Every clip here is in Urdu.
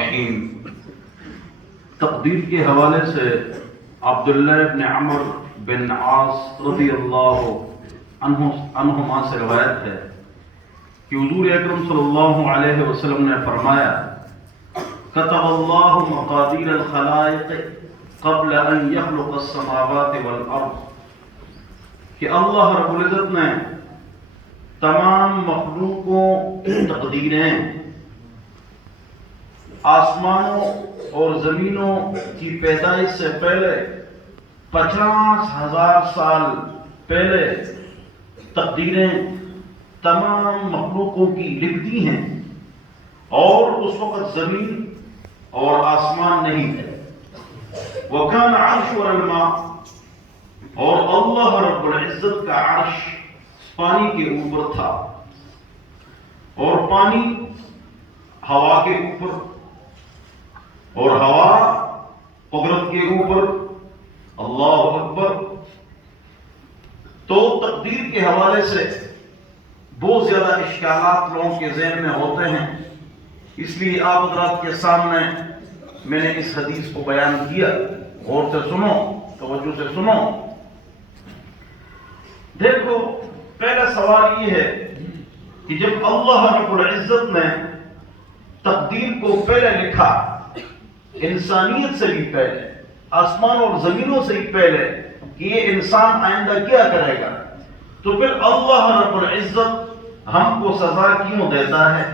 الرحیم۔ تقدیر کے حوالے سے عبداللہ ابن عمر بن عاص رضی اللہ عنہما سے روایت ہے کہ حضور اکرم صلی اللہ علیہ وسلم نے فرمایا کتب اللہ مقادیر الخلائق قبل ان یخلق السماوات والارض، کہ اللہ رب العزت نے تمام مخلوقوں کی تقدیریں آسمانوں اور زمینوں کی پیدائش سے پہلے 50,000 سال پہلے تقدیریں تمام مخلوقوں کی لکھ دی ہیں، اور اس وقت زمین اور آسمان نہیں ہے۔ وَكَانَ عَرْشُ عَلَى الْمَاءِ، اور اللہ رب العزت کا عرش پانی کے اوپر تھا، اور پانی ہوا کے اوپر، اور ہوا قدرت کے اوپر۔ اللہ اکبر۔ تو تقدیر کے حوالے سے بہت زیادہ اشکالات لوگوں کے ذہن میں ہوتے ہیں، اس لیے آپ حضرات کے سامنے میں نے اس حدیث کو بیان کیا۔ غور سے سنو، توجہ سے سنو۔ دیکھو، پہلا سوال یہ ہے کہ جب اللہ رب العزت نے تقدیر کو پہلے لکھا، انسانیت سے بھی پہلے، آسمان اور زمینوں سے بھی پہلے، کہ یہ انسان آئندہ کیا کرے گا، تو پھر اللہ رب العزت ہم کو سزا کیوں دیتا ہے؟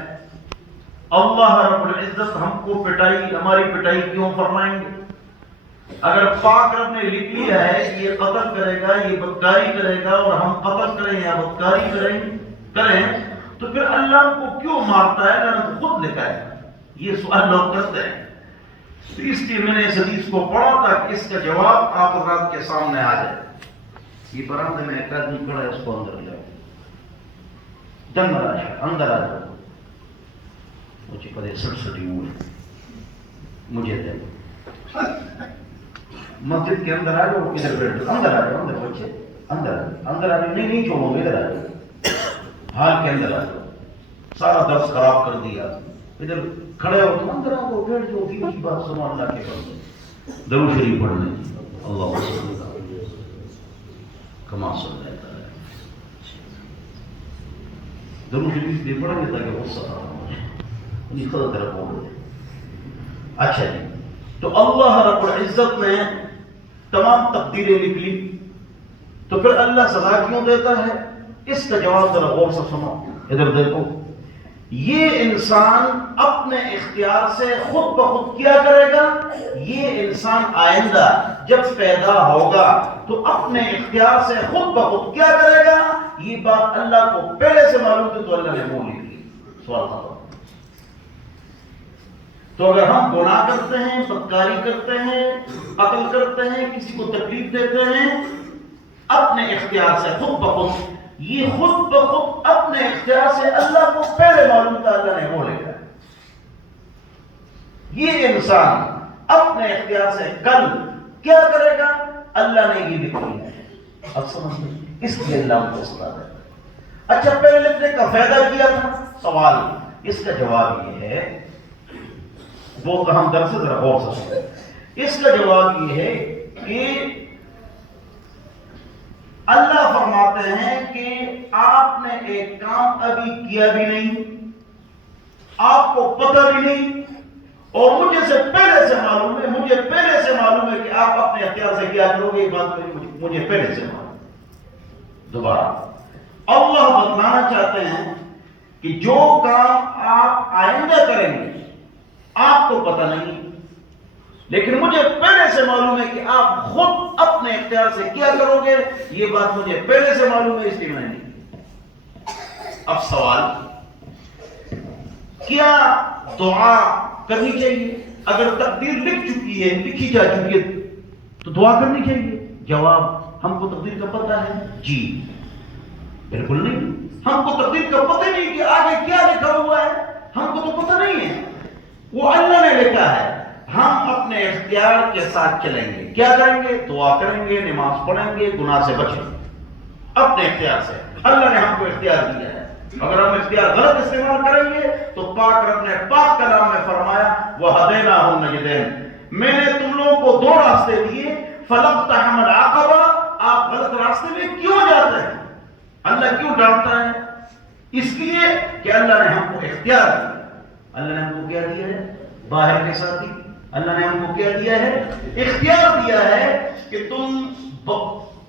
اللہ رب العزت ہم کو ہماری پٹائی کیوں فرمائیں گے؟ اگر پاک رب نے لکھ لیا ہے کہ یہ قتل کرے گا، یہ بدکاری کرے گا، اور ہم قتل کریں یا بدکاری کریں تو پھر اللہ کو کیوں مارتا ہے؟ اللہ نے خود لکھا ہے۔ یہ سوال لوگ کرتے ہیں، تو اس لیے میں نے اس حدیث کو پڑھا تاکہ اس کا جواب آپ حضرات کے سامنے آ جائے۔ یہ برآمدے میں ایک آدمی کھڑا ہے، اس کو اندر لے اندر آ جاؤ، مجھے پتہ سڑسڑی ہوئے، مجھے دے مسجد کے اندر آ جاؤ، ادھر بیٹھ، اندر آ جاؤ، اندر بچے اندر آ جاؤ، نہیں چھوڑو گے، ادھر آ جاؤ، حال کے اندر آ جاؤ، سارا درس خراب کر دیا، ادھر کھڑے ہو تو اندر آ جاؤ، بیٹھ جاؤ، کی بات سنو، اللہ کے پڑھنے، درود شریف پڑھنے، اللہ کما سن رہتا ہے، درود شریف بھی پڑھیں گے تاکہ غصہ نہیں خدا طرف بول رہے۔ اچھا جی، تو اللہ رب العزت نے تمام تقدیریں لکھ لی، تو پھر اللہ سزا کیوں دیتا ہے؟ اس کا جواب ذرا غور سے سنو، ادھر دیکھو۔ یہ انسان اپنے اختیار سے خود بخود کیا کرے گا؟ یہ انسان آئندہ جب پیدا ہوگا تو اپنے اختیار سے خود بخود کیا کرے گا؟ یہ بات اللہ کو پہلے سے معلوم تھی تو اللہ نے بول لی۔ سوال ختم۔ تو اگر ہم گناہ کرتے ہیں، بدکاری کرتے ہیں، قتل کرتے ہیں، کسی کو تکلیف دیتے ہیں، اپنے اختیار سے خود بخود، یہ خود بخود اپنے اختیار سے اللہ کو پہلے معلوم تھا، اللہ نے بولے گا۔ یہ انسان اپنے اختیار سے کل کیا کرے گا؟ اللہ نے یہ لکھ لیا ہے۔ اب سمجھ، اس لیے اللہ کو سزا دیتا ہے۔ اچھا، پہلے لکھنے کا فائدہ کیا تھا؟ سوال، اس کا جواب یہ ہے، وہ ہم در سے ذرا غور سے سنیں۔ اس کا جواب یہ ہے کہ اللہ فرماتے ہیں کہ آپ نے ایک کام ابھی کیا بھی نہیں، آپ کو پتہ بھی نہیں، اور مجھے پہلے سے معلوم ہے کہ آپ اپنے اختیار سے کیا کرو گے، یہ بات مجھے پہلے سے معلوم ہے۔ دوبارہ اللہ بتلانا چاہتے ہیں کہ جو کام آپ آئندہ کریں گے آپ کو پتہ نہیں، لیکن مجھے پہلے سے معلوم ہے کہ آپ خود اپنے اختیار سے کیا کرو گے، یہ بات مجھے پہلے سے معلوم ہے، اس لیے میں نے نہیں کی۔ اب سوال، کیا دعا کرنی چاہیے؟ اگر تقدیر لکھی جا چکی ہے تو دعا کرنی چاہیے؟ جواب، ہم کو تقدیر کا پتہ ہے؟ جی بالکل نہیں، ہم کو تقدیر کا پتہ نہیں کہ آگے کیا لکھا ہوا ہے، ہم کو تو پتہ نہیں ہے، وہ اللہ نے لکھا ہے۔ ہم اپنے اختیار کے ساتھ چلیں گے، کیا کریں گے؟ دعا کریں گے، نماز پڑھیں گے، گناہ سے بچیں گے اپنے اختیار سے۔ اللہ نے ہم کو اختیار دیا ہے، اگر ہم اختیار غلط استعمال کریں گے تو پاک رب نے پاک کلام میں فرمایا وَهَدَيْنَاهُ النَّجْدَيْنِ، میں نے تم لوگوں کو دو راستے دیے، فَلَقْتَحَمَ الْعَقَبَةَ، آپ غلط راستے میں کیوں جاتے ہیں؟ اللہ کیوں ڈانٹتا ہے؟ اس لیے کہ اللہ نے ہم کو اختیار دیا۔ اللہ نے ہم کو کیا دیا ہے؟ باہر کے ساتھی اللہ نے ہم کو کیا دیا ہے؟ اختیار دیا ہے کہ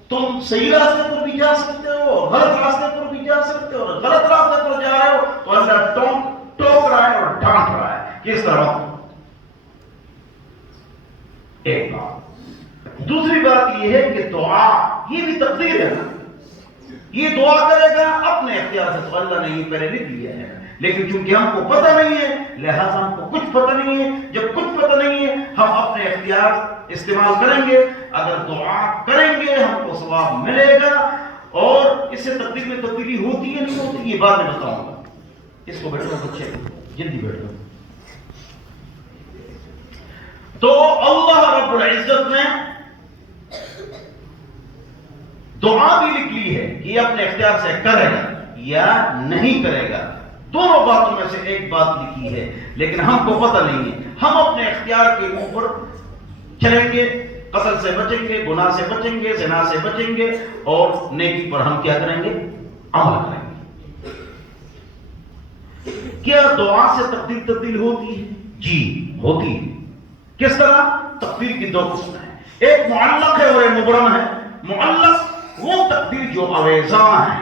تم صحیح راستے پر بھی جا سکتے ہو، غلط راستے پر بھی جا سکتے ہو، اور غلط راستے پر جا رہے ہو تو اللہ ٹوک رہا ہے اور ڈانٹ رہا ہے۔ کس طرح؟ ایک بات۔ دوسری بات یہ ہے کہ دعا یہ بھی تقدیر ہے نا، یہ دعا کرے گا اپنے اختیار سے، تو اللہ نے یہ پہلے لکھ لیا ہے، لیکن چونکہ ہم کو پتہ نہیں ہے لہذا ہم کو کچھ پتہ نہیں ہے۔ جب کچھ پتہ نہیں ہے ہم اپنے اختیار استعمال کریں گے، اگر دعا کریں گے ہم کو ثواب ملے گا، اور اس سے تقدیر میں تبدیلی ہوتی ہے نہیں ہوتی یہ بعد میں بتاؤں گا۔ اس کو بیٹھو بچے، جلدی بیٹھو۔ تو اللہ رب العزت نے دعا بھی لکھ لی ہے کہ یہ اپنے اختیار سے کرے گا یا نہیں کرے گا، دونوں باتوں میں سے ایک بات لکھی ہے، لیکن ہم کو پتہ نہیں ہے۔ ہم اپنے اختیار کے اوپر چلیں گے، قتل سے بچیں گے، گناہ سے بچیں گے، زنا سے بچیں گے، اور نیکی پر ہم کیا کریں گے؟ عمل کریں گے۔ کیا دعا سے تقدیر تبدیل ہوتی ہے؟ جی ہوتی ہے۔ کس طرح؟ تقدیر کی دو قسمیں ہیں، ایک معلق ہے اور ایک مبرم ہے۔ معلق وہ تقدیر جو اویزاں ہے،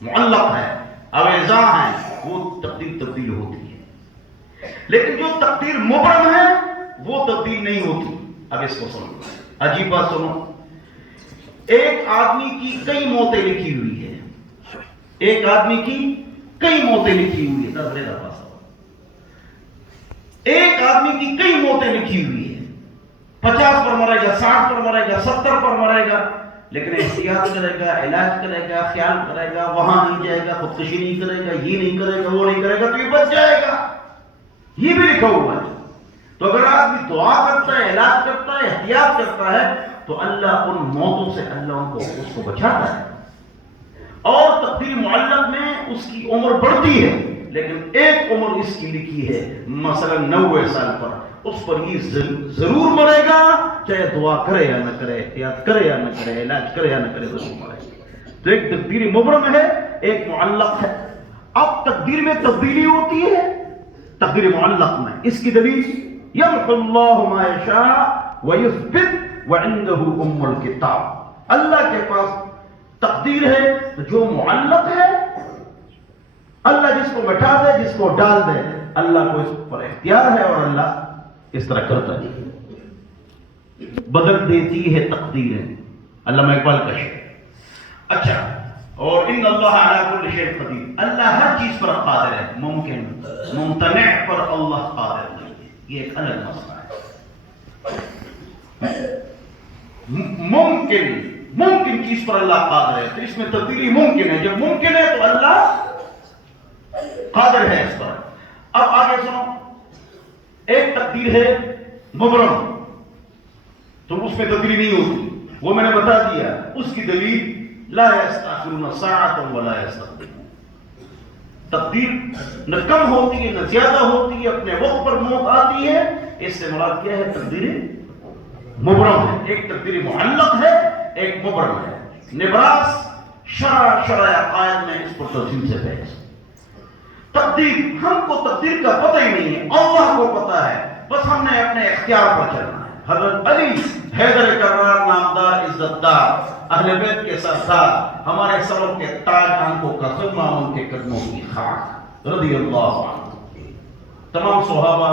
معلق ہے، اویزاں ہے، وہ تقدیر تبدیل ہوتی ہے، لیکن جو تقدیر مبرم ہے وہ تبدیل نہیں ہوتی۔ اب اس کو سنو، عجیب بات سنو۔ ایک آدمی کی کئی موتیں لکھی ہوئی ہے، ایک آدمی کی کئی موتیں لکھی ہوئی ہے، ایک آدمی کی کئی موتیں لکھی ہوئی ہے، 50 پر مرے گا، 60 پر مرے گا، 70 پر مرے گا، لیکن احتیاط کرے گا، علاج کرے گا، خیال کرے گا، وہاں نہیں جائے گا، خودکشی نہیں کرے گا، یہ نہیں کرے گا، وہ نہیں کرے گا، تو یہ بچ جائے گا۔ یہ بھی لکھا ہوا ہے۔ تو اگر آدمی دعا کرتا ہے، علاج کرتا ہے، احتیاط کرتا ہے، تو اللہ ان موتوں سے اللہ اس کو بچاتا ہے۔ اور تقدیر معلق میں اس کی عمر بڑھتی ہے، لیکن ایک عمر اس کی لکھی ہے، مثلا 90 سال پر، اس پر یہ ضرور مرے گا، چاہے دعا کرے یا نہ کرے، احتیاط کرے یا نہ کرے، علاج کرے یا نہ کرے، ضرور مرے گا۔ تو ایک تقدیر مبرم ہے، ایک معلق ہے۔ اب تقدیر میں تبدیلی ہوتی ہے تقدیر معلق میں، اس کی دلیل یمحو اللہ ما یشاء ویثبت وعندہ ام الکتاب۔ اللہ کے پاس تقدیر ہے تو جو معلق ہے اللہ جس کو مٹا دے، جس کو ڈال دے، اللہ کو اس پر اختیار ہے، اور اللہ اس طرح کرتا ہے، بدل دیتی ہے تقدیریں۔ علامہ اقبال کا شعر۔ اچھا، اور ان اللہ علی کل شیء قدیر، اللہ ہر چیز پر قادر ہے، ممکن ممتنع پر اللہ قادر نہیں ہے، یہ ایک الگ مسئلہ ہے۔ ممکن چیز پر اللہ قادر ہے، تو اس میں تبدیلی ممکن ہے، جب ممکن ہے تو اللہ قادر ہے اس پر۔ اب آگے سنو، ایک تقدیر ہے مبرم، تو اس میں تبدیلی نہیں ہوتی، وہ میں نے بتا دیا، اس کی دلیل لا یستأخرون ساعة ولا یستقدمون۔ تقدیر نہ کم ہوتی ہے نہ زیادہ ہوتی ہے، اپنے وقت پر موت آتی ہے۔ اس سے مراد کیا ہے؟ تقدیر مبرم ہے، ایک تقدیر معلق ہے، ایک مبرم ہے۔ نبراس شرع عقائد میں اس پر تفصیل سے بحث۔ تقدیر، ہم کو تقدیر کا پتہ ہی نہیں ہے، اللہ کو پتہ ہے، بس ہم نے اپنے اختیار پر چلنا ہے۔ حضرت علی حیدر کرار نامدار عزت دار، اہل بیت کے سردار، ہمارے سروں کے تاج، آنکھوں کا خیمہ، ان کے قدموں کی خاک، رضی اللہ عنہ۔ تمام صحابہ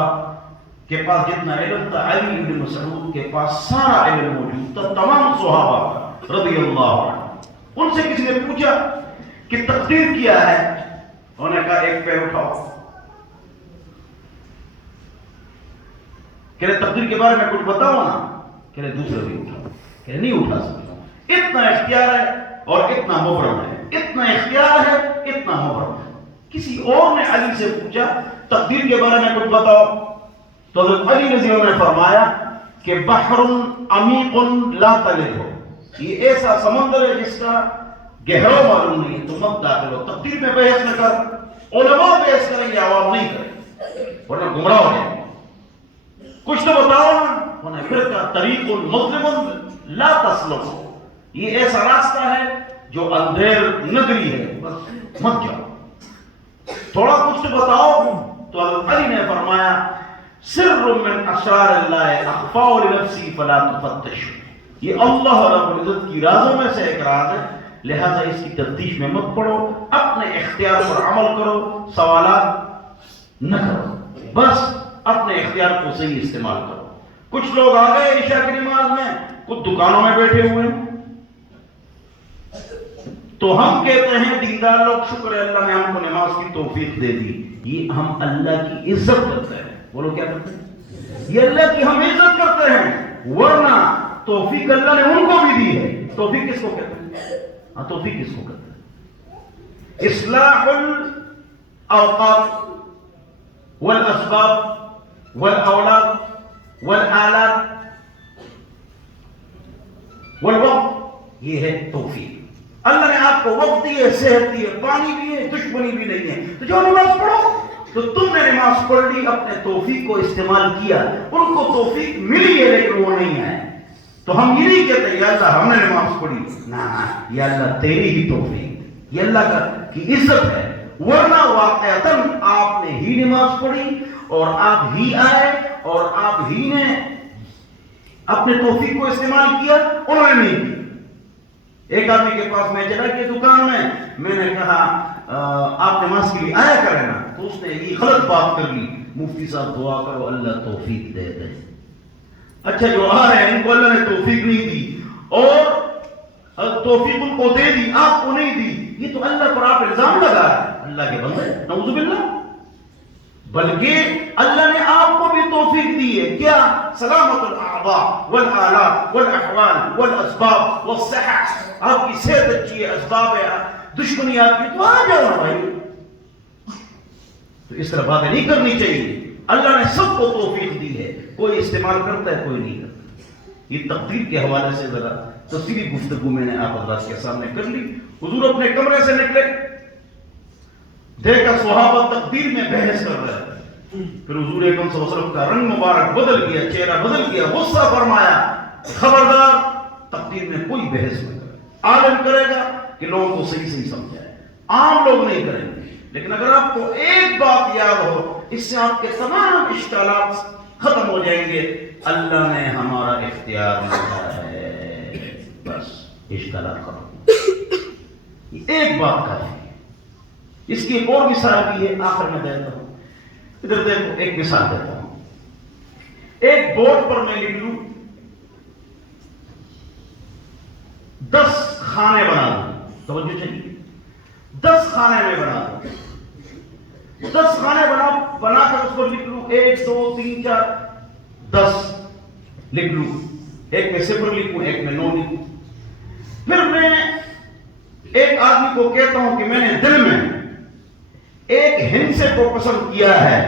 کے پاس جتنا علم تھا، علی بن مسعود کے پاس سارا علم موجود تھا، تمام صحابہ رضی اللہ عنہ۔ ان سے کسی نے پوچھا کہ تقدیر کیا ہے؟ انہوں نے کہا ایک پیر اٹھاؤ۔ کہ تقدیر کے بارے میں کچھ بتاؤ نا، کہ دوسرے بھی اٹھاؤ، کہ نہیں اٹھا سکتا۔ اتنا اختیار ہے اور اتنا مبرم ہے، اتنا اختیار ہے، اتنا مبرم ہے۔ کسی اور نے علی سے پوچھا تقدیر کے بارے میں کچھ بتاؤ، تو حضرت علی رضی اللہ عنہ نے فرمایا کہ بحر عمیق لا تلد ہو، یہ ایسا سمندر ہے جس کا گہرا معلوم نہیں ہے، تو مت داخل ہو۔ تقدیر میں بحث نہ کر، علماء بحث کریں گے، عوام نہیں کریں، ورنہ گمراہ ہو جائیں گے۔ کچھ تو بتاؤ نا. پھر کا طریق مظلم لا تسلم، یہ ایسا راستہ ہے جو اندھیر نگری ہے، بس مت جاؤ. تھوڑا کچھ تو بتاؤ. تو حضرت علی نے فرمایا سر من اسرار اللہ اخفاء لنفسی فلا تفتش، یہ اللہ رب العزت کی رازوں میں سے ایک راز ہے، لہذا اس کی تفتیش میں مت پڑو، اپنے اختیار پر عمل کرو، سوالات نہ کرو، بس اپنے اختیار کو صحیح استعمال کرو. کچھ لوگ آ گئے عشاء کی نماز میں، کچھ دکانوں میں بیٹھے ہوئے ہیں. تو ہم کہتے ہیں دیندار لوگ شکر ہے اللہ نے ہم کو نماز کی توفیق دے دی. یہ ہم اللہ کی عزت کرتے ہیں. بولو کیا کرتے ہیں؟ یہ اللہ کی ہم عزت کرتے ہیں، ورنہ توفیق اللہ نے ان کو بھی دی ہے. توفیق کس کو کہتے ہیں؟ ہاں توفیق کس کو کہتے ہیں؟ اصلاح الاوقات والاسباب والاولاد والآلات والوقت، یہ ہے توفیق. اللہ نے آپ کو وقت دی ہے، صحت دی ہے، پانی بھی ہے، دشمنی بھی نہیں ہے. تو جو نماز پڑھو، تو تم نے نماز پڑھ لی، اپنے توفیق کو استعمال کیا. ان کو توفیق ملی ہے لیکن وہ نہیں آئے. تو ہم یہ نہیں کہتے یا اللہ ہم نے نماز پڑھی، نہ یا اللہ تیری ہی توفیق، یہ اللہ کی عزت ہے. ورنہ واقعتاً آپ نے ہی نماز پڑھی اور آپ ہی آئے اور آپ ہی نے اپنے توفیق کو استعمال کیا، انہوں نے نہیں کیا. ایک آدمی کے پاس میں چلا کہ دکان میں نے کہا آپ نماز کے لیے آیا کریں نا، تو اس نے یہ غلط بات کر لی، مفتی صاحب دعا کرو اللہ توفیق دے دے. اچھا جو آ رہے ہیں ان کو اللہ نے توفیق نہیں دی اور توفیق ان کو دے دی، آپ کو نہیں دی. یہ تو اللہ پر آپ الزام لگا ہے. اللہ کے بندے نعوذ باللہ. بلکہ اللہ نے آپ کو بھی توفیق دی ہے. کیا؟ سلامت الاعضاء والآلات والاحوال والاسباب والصحہ. آپ کی صحت اچھی ہے، اسباب ہے، دشمنی آپ کی، تو آ جاؤ بھائی. تو اس طرح باتیں نہیں کرنی چاہیے. اللہ نے سب کو توفیق دی ہے، کوئی استعمال کرتا ہے کوئی نہیں کرتا. یہ تقدیر کے حوالے سے ذرا تفصیلی گفتگو میں نے آپ حضرات کے سامنے کر لی. حضور اپنے کمرے سے نکلے، دیکھا صحابہ تقدیر میں بحث کر رہے ہیں. پھر حضور اکرم صلی اللہ علیہ وسلم کا رنگ مبارک بدل گیا، چہرہ بدل گیا، غصہ فرمایا خبردار تقدیر میں کوئی بحث نہ کرے. عالم کرے گا کہ لوگوں کو صحیح صحیح سمجھائے، عام لوگ نہیں کریں گے. لیکن اگر آپ کو ایک بات یاد ہو، اس سے آپ کے تمام اشکالات ختم ہو جائیں گے. اللہ نے ہمارا اختیار لیا ہے، بس اشکالات ختم. ایک بات کافی ہے. اس کی ایک اور مثال بھی ہے، آخر میں دیتا ہوں. ادھر دیکھو، ایک مثال دیتا ہوں. ایک بورڈ پر میں لکھ لوں 10 خانے بنا دوں. توجہ چاہیے، 10 خانے میں بنا دوں. 10 خانے بنا کر اس پر لکھ لوں 1 2 3 4 10 لکھ لوں. ایک میں 0 لکھوں، ایک میں 9 لکھوں. پھر میں ایک آدمی کو کہتا ہوں کہ میں نے دل میں ایک ہندسے کو پسند کیا ہے،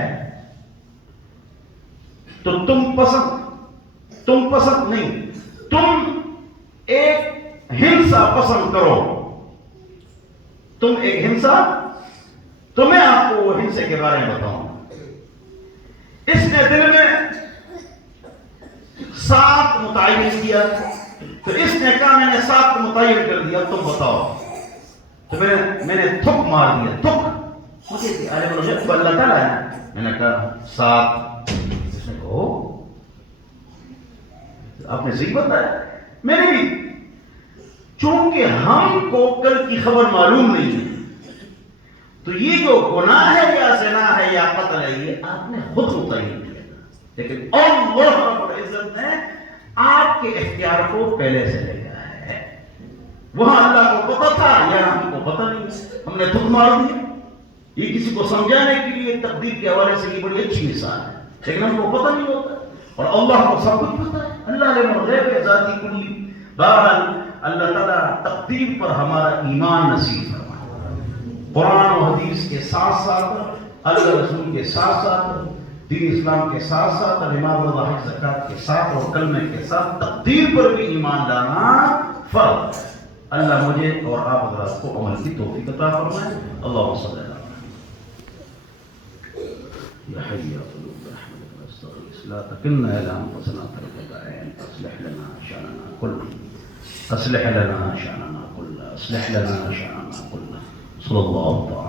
تو تم پسند نہیں، تم ایک ہنسا پسند کرو. تم ایک ہنسا، تو میں آپ کو وہ ہنسے کے بارے میں بتاؤں. اس نے دل میں 7 متعین کیا، تو اس نے کہا میں نے 7 کو متعین کر دیا، تم بتاؤ. تو میں نے تھک مار دیا. تھک مجھے اللہ تعالیٰ ہے. میں نے کہا 7. اس نے کہو آپ نے صحیح بتایا. میں نے بھی، چونکہ ہم کو کل کی خبر معلوم نہیں ہے، تو یہ جو گناہ ہے یا زنا ہے یا قتل ہے، یہ آپ نے خود متعین کیا. لیکن اللہ رب العزت نے آپ کے اختیار کو پہلے سے لے گیا ہے. وہاں اللہ کو پتہ تھا یا ہم کو پتہ نہیں، ہم نے تھک مار دیا. یہ کسی کو سمجھانے کے لیے تقدیر کے حوالے سے یہ بڑی اچھی مثال ہے، لیکن ہم کو پتہ نہیں ہوتا، اور اللہ کو سب کچھ پتہ ہے. اللہ نے غیب ذاتی کلی. بہرحال اللہ تعالیٰ تقدیر پر ہمارا ایمان نصیب فرمائے. قرآن و حدیث کے ساتھ ساتھ، اللہ رسول کے ساتھ ساتھ، دین اسلام کے ساتھ ساتھ، نماز و حج زکات کے ساتھ اور کلمے کے ساتھ تقدیر پر بھی ایمان لانا فرض ہے. اللہ مجھے اور آپ حضرات کو عمل کی توفیق عطا فرمائے. اللہم صلی اللہ علیہ وسلم. یا حی یا قیوم برحمتک نستغیث. لا تكلنا إلى أنفسنا طرفة عين. أصلح لنا شأننا كله، أصلح لنا شأننا كله، أصلح لنا شأننا كله. صلى الله تعالى